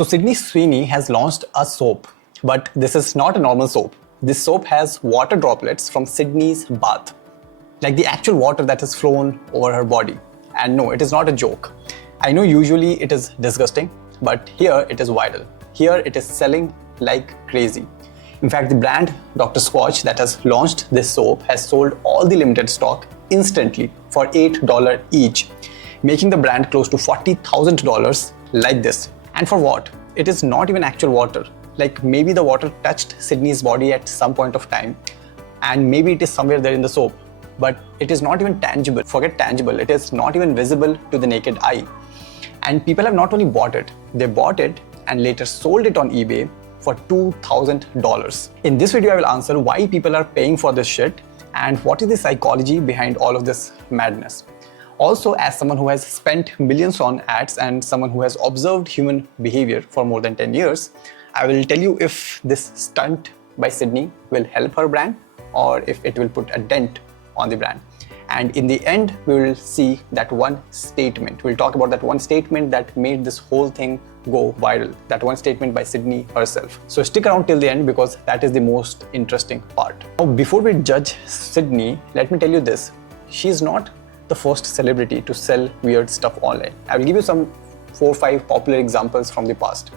So Sydney Sweeney has launched a soap, but this is not a normal soap. This soap has water droplets from Sydney's bath, like the actual water that has flown over her body. And no, it is not a joke. I know usually it is disgusting, but here it is viral. Here it is selling like crazy. In fact, the brand Dr. Squatch that has launched this soap has sold all the limited stock instantly for $8 each, making the brand close to $40,000 like this. And for what? It is not even actual water. Like maybe the water touched Sydney's body at some point of time, and maybe it is somewhere there in the soap, but it is not even tangible. Forget tangible, it is not even visible to the naked eye. And people have not only bought it, they bought it and later sold it on eBay for $2,000. In this video, I will answer why people are paying for this shit and what is the psychology behind all of this madness. Also, as someone who has spent millions on ads and someone who has observed human behavior for more than 10 years, I will tell you if this stunt by Sydney will help her brand or if it will put a dent on the brand. And in the end, we will see that one statement. We'll talk about that one statement that made this whole thing go viral. That one statement by Sydney herself. So stick around till the end because that is the most interesting part. Now, before we judge Sydney, let me tell you this. She is not the first celebrity to sell weird stuff online. I will give you some 4 or 5 popular examples from the past.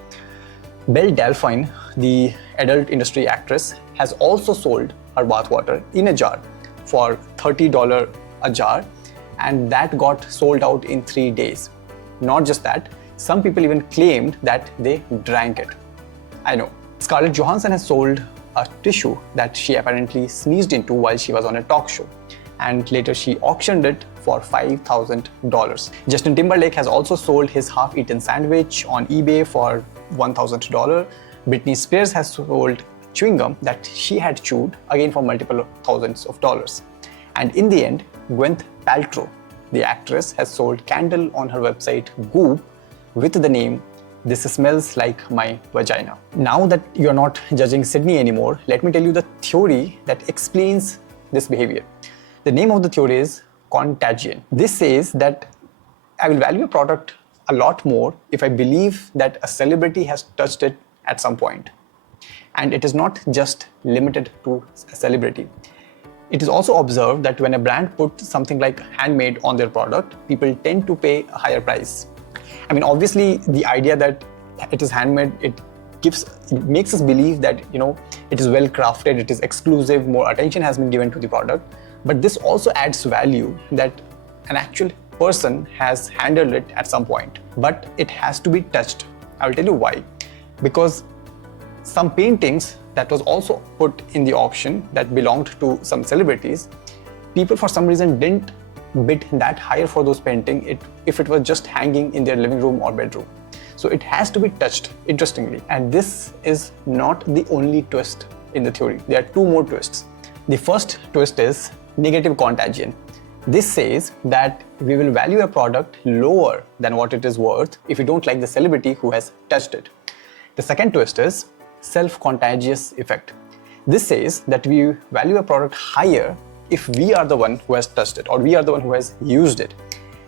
Belle Delphine, the adult industry actress, has also sold her bathwater in a jar for $30 a jar, and that got sold out in 3 days. Not just that, some people even claimed that they drank it. I know. Scarlett Johansson has sold a tissue that she apparently sneezed into while she was on a talk show, and later she auctioned it for $5,000. Justin Timberlake has also sold his half-eaten sandwich on eBay for $1,000. Britney Spears has sold chewing gum that she had chewed, again for multiple thousands of dollars. And in the end, Gwyneth Paltrow, the actress, has sold candle on her website Goop with the name "This smells like my vagina." Now that you're not judging Sydney anymore, let me tell you the theory that explains this behavior. The name of the theory is contagion. This says that I will value a product a lot more if I believe that a celebrity has touched it at some point. And it is not just limited to a celebrity. It is also observed that when a brand puts something like handmade on their product, people tend to pay a higher price. I mean, obviously, the idea that it is handmade, it makes us believe that, it is well crafted, it is exclusive, more attention has been given to the product. But this also adds value that an actual person has handled it at some point. But it has to be touched. I will tell you why. Because some paintings that was also put in the auction that belonged to some celebrities, people for some reason didn't bid that higher for those paintings if it was just hanging in their living room or bedroom. So it has to be touched, interestingly. And this is not the only twist in the theory. There are 2 more twists. The first twist is negative contagion. This says that we will value a product lower than what it is worth if we don't like the celebrity who has touched it. The second twist is self-contagious effect. This says that we value a product higher if we are the one who has touched it or we are the one who has used it.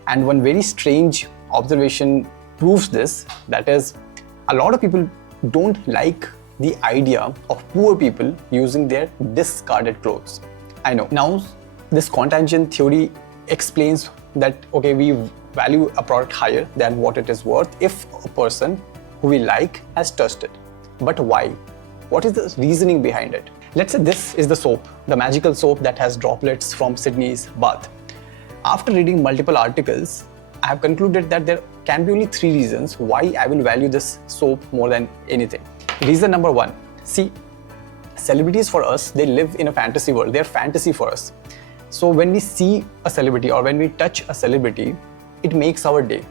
And one very strange observation proves this, that is, a lot of people don't like the idea of poor people using their discarded clothes. I know. Now, this contagion theory explains that, okay, we value a product higher than what it is worth if a person who we like has touched it. But why? What is the reasoning behind it? Let's say this is the soap, the magical soap that has droplets from Sydney's bath. After reading multiple articles, I have concluded that there can be only 3 reasons why I will value this soap more than anything. Reason number 1, see, celebrities for us, they live in a fantasy world. They're fantasy for us. So when we see a celebrity or when we touch a celebrity, it makes our day.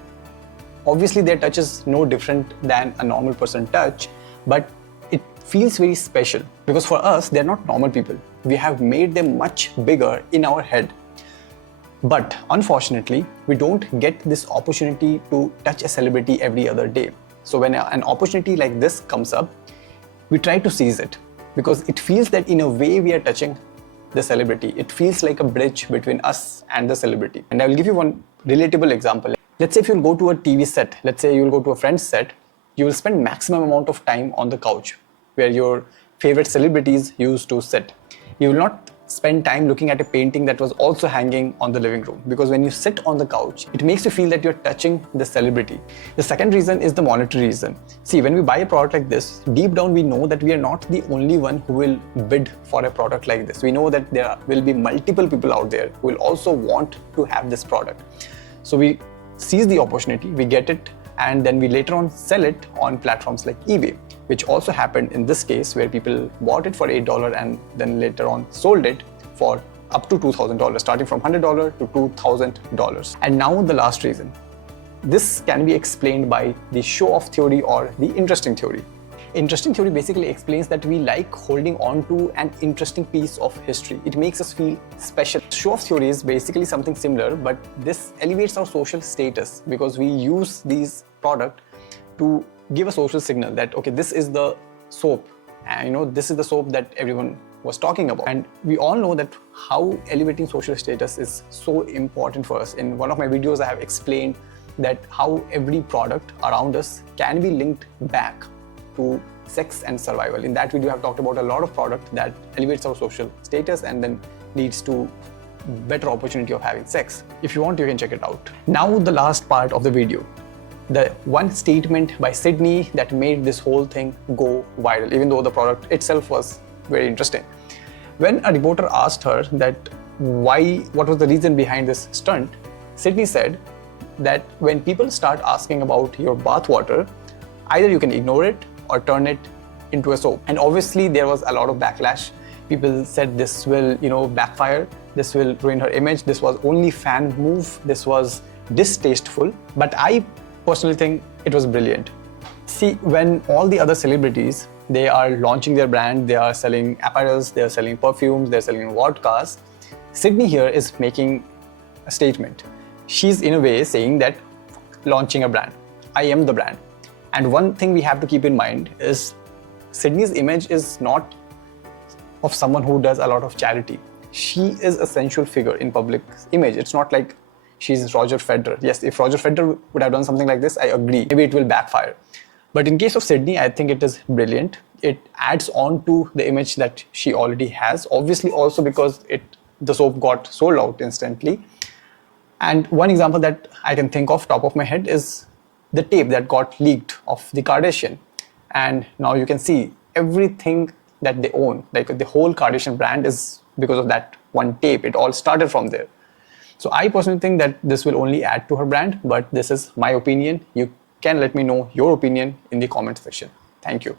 Obviously, their touch is no different than a normal person touch, but it feels very special because for us, they're not normal people. We have made them much bigger in our head. But unfortunately, we don't get this opportunity to touch a celebrity every other day. So when an opportunity like this comes up, we try to seize it because it feels that in a way we are touching the celebrity. It feels like a bridge between us and the celebrity. And I will give you one relatable example. Let's say if you'll go to a TV set, let's say you'll go to a friend's set, you will spend maximum amount of time on the couch where your favorite celebrities used to sit. You will not spend time looking at a painting that was also hanging on the living room, because when you sit on the couch, it makes you feel that you're touching the celebrity. The second reason is the monetary reason. See, when we buy a product like this, deep down we know that we are not the only one who will bid for a product like this. We know that there will be multiple people out there who will also want to have this product. So we seize the opportunity, we get it, and then we later on sell it on platforms like eBay, which also happened in this case, where people bought it for $8 and then later on sold it for up to $2,000, starting from $100 to $2,000. And now the last reason. This can be explained by the show-off theory or the interesting theory. Interesting theory basically explains that we like holding on to an interesting piece of history. It makes us feel special. Show-off theory is basically something similar, but this elevates our social status because we use these products to give a social signal that, okay, this is the soap, and this is the soap that everyone was talking about. And we all know that how elevating social status is so important for us. In one of my videos, I have explained that how every product around us can be linked back to sex and survival. In that video, I've talked about a lot of product that elevates our social status and then leads to better opportunity of having sex. If you want, you can check it out. Now the last part of the video. The one statement by Sydney that made this whole thing go viral, even though the product itself was very interesting. When a reporter asked her that what was the reason behind this stunt, Sydney said that when people start asking about your bath water, either you can ignore it or turn it into a soap. And obviously there was a lot of backlash. People said this will, backfire, this will ruin her image, this was only fan move, this was distasteful. But I personally think it was brilliant. See, when all the other celebrities, they are launching their brand, they are selling apparels, they are selling perfumes, they're selling vodkas, Sydney here is making a statement. She's in a way saying that launching a brand, I am the brand. And one thing we have to keep in mind is Sydney's image is not of someone who does a lot of charity. She is a sensual figure in public image. It's not like she's Roger Federer. Yes, if Roger Federer would have done something like this, I agree. Maybe it will backfire. But in case of Sydney, I think it is brilliant. It adds on to the image that she already has. Obviously also because the soap got sold out instantly. And one example that I can think of top of my head is the tape that got leaked of the Kardashian. And now you can see everything that they own, like the whole Kardashian brand is because of that one tape. It all started from there. So I personally think that this will only add to her brand, but this is my opinion. You can let me know your opinion in the comment section. Thank you.